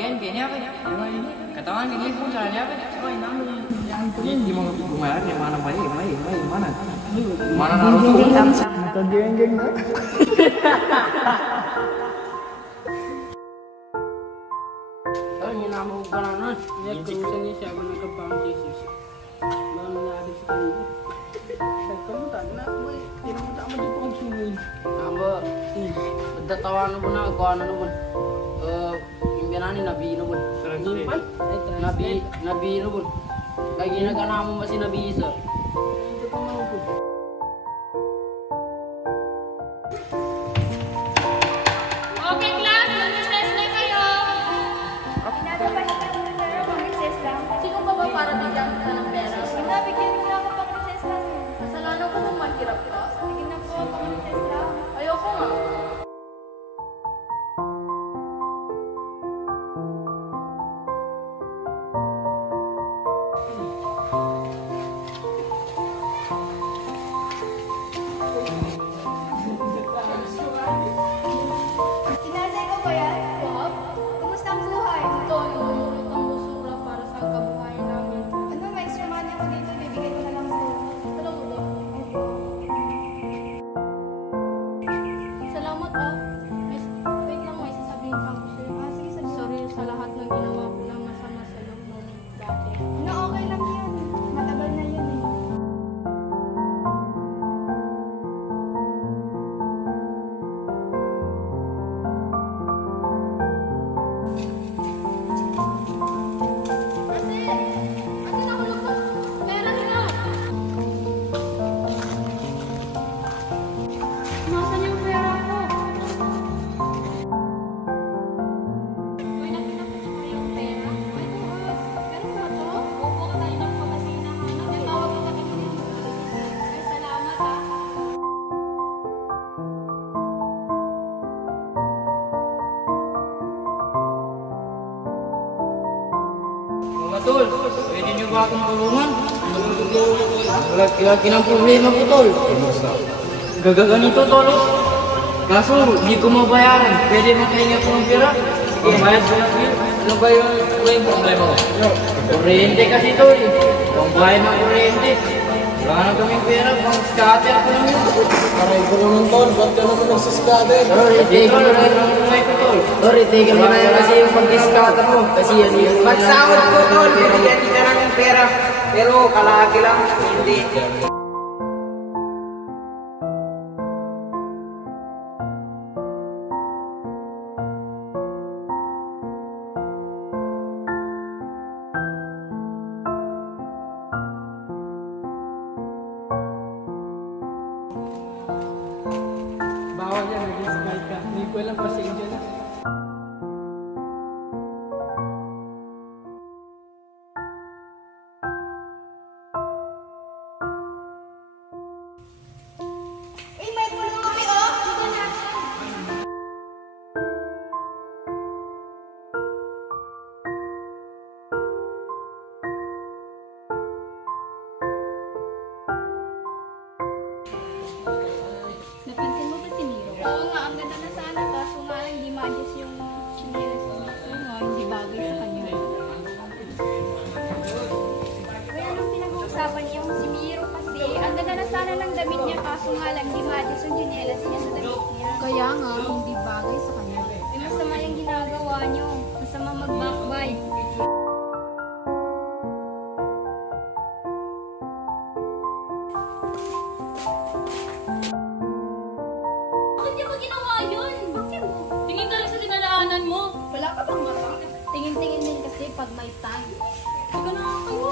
bagian kayaknya apa ya? Katakan ini pun caranya apa? Oh ini yang mau gimana? Yang mana Pak? Yang mana? Mana Naruto? Mata geng-geng na. Oh ini nama ukaranan. Ya kemudian ini siapa nak kebang Jesus. Bang ada sekali. Kamu tak nak boy. Tidak mau tak maju pun sini. Nama betul tawanan pun nak kawanan pun. Pimpinan ini Nabi ini pun. Nabi ini pun. Lagi nak nama masih Nabi Isa. Oke kelas, mag-recess na kayo. Pinapabalik ka ng pera pang recess lang. Sino ba ba para bigyan kita ng pera? Pinabigyan mo na ako pang recess lang. Kasalanan ko naman, hirap ka. Bigyan na po pang recess lang. Ayoko nga. Sinasay ko ba yan? Wag. Kumusta ang buhay? Ito, inuulot ang busura para sa kabuhayan namin. Ano, may extra money ako dito. Bibigay ko na lang sa'yo. Alam mo ba? Salamat ah. Wait lang, may sasabihin pa ako sa'yo. Sige, sabi. Sorry sa lahat ng ginawa ko na masama sa loob mo dati. No, okay lang yun. Matagal na yun eh. Ate! Ate, nahulog ka! Pera nila! Nasaan yung pera ko? Uy, nakita ko na yung pera. Ay, meron ba to? Opo, tayo ng pamasina. Natawag ko kami din. Ay, salamat ah. Mga tol, pwede niyo ba akong tulungan? Lagi ng problema ko, tol. Gagaganito, tol. Kaso, di ko mabayaran. Pwede makahinga ko ng pera? Sige, bayad ko lang yun. Ano ba yung problema ko? Kuryente kasi, tol. Pambayad ng kuryente. Wala na kaming pera, pang scatter ko lang yun. Aray ko naman tol, ba't ka naman nagsiscatter? Tigil mo na yung buhay ko, tol. Sorry, tigil mo na yan kasi yung pag-discount mo. Kasi yan yung... Pagsahod ko, tol. Bibigyan kita ng pera. Pero kalahati lang. Hindi. Bawal yan, nag-spike ka. Hindi ko alam kasi dyan. Uy, may tulong kami oh! Dito na! Napansin mo ba si Miro? Oo nga, ang ganda na sana. Kaso nga lang, di ma-adjust yung chinelas niya. Oo nga, hindi bagay sa kanya. Uy, anong pinag-uusapan niyo? Si Miro kasi, ang ganda na sana ng damit niya. Kaso nga lang, di ma-adjust yung chinelas niya sa damit niya. Kaya nga, hindi bagay sa kanya. Uy, masama yung ginagawa niyo. Masama mag-backbite. Bakit niya ba ginawa yun? Bakit mo? Tingin ka lang sa dinalaanan mo. Wala ka bang mata? Tingin-tingin din kasi pag may time. Ikaw na kayo.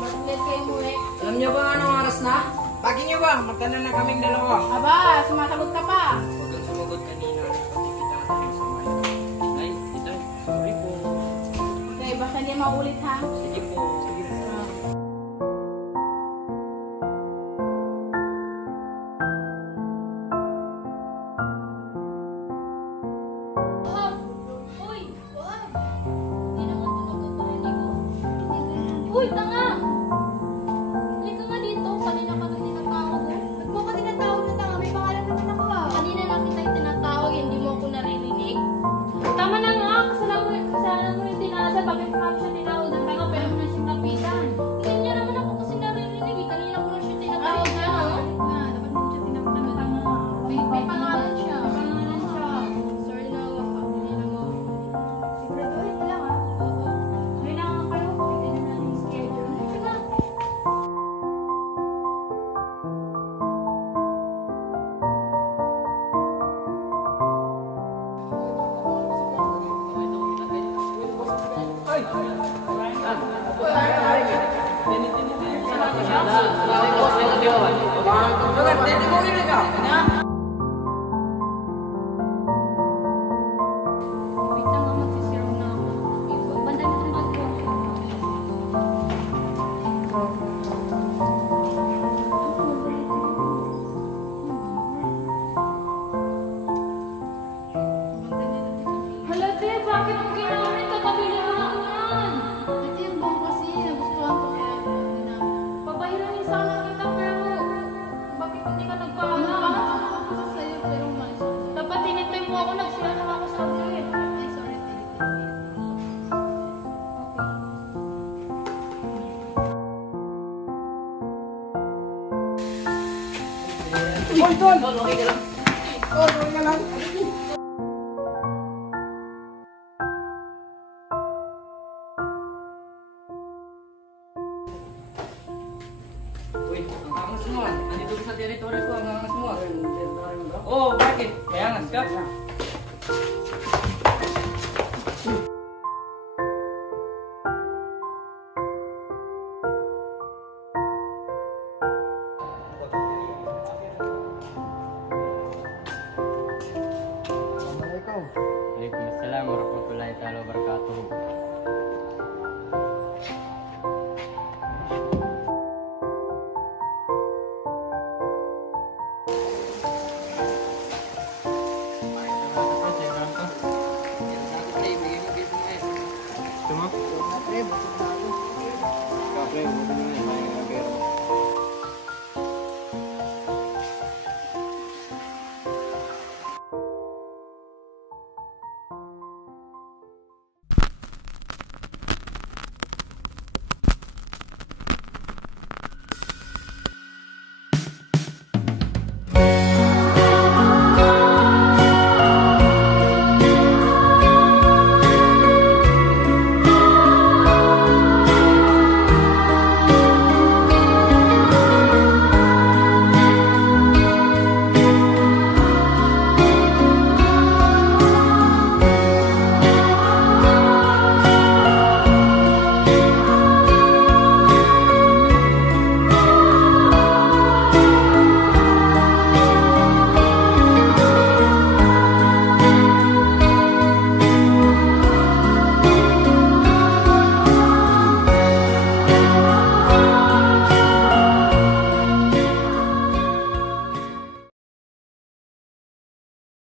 Bakit kayo muli? Alam niyo ba anong oras na? Pagi niyo ba? Magkana na kaming dalawa. Aba, sumasagot ka pa. Huwag kang sumagot kanina. Pati kita tayo sa may. Ay, kita. Sorry po. Okay, basta hindi maulit ha. Sige po. Sige po. Wag! Uy! Wag! Hindi naman ito nagkakarinig ko. Uy, tanga! Halika nga dito. Kanina ka na tinatawag ko. Wait lang, magsisiraw na ako. Banda nitong bag ko. Hala, te, bakit ang ginamit? Katabilaan yan. Ito yung bang kasi, nagustuhan ko kaya ginamit. Pabayranin sana kita, pero bakit hindi ka nagpaalam? Ako sa sa'yo, pero mas. Dapat tinitay mo ako, nagsira na ako sa akin. Ay, sorry, Uy, ang angas mo ah. Nandito ka sa teritoryo ko, ang angas mo ah. Oo, bakit? May angas ka? Waalaikumsalam warahmatullahi taala wabarakatuh.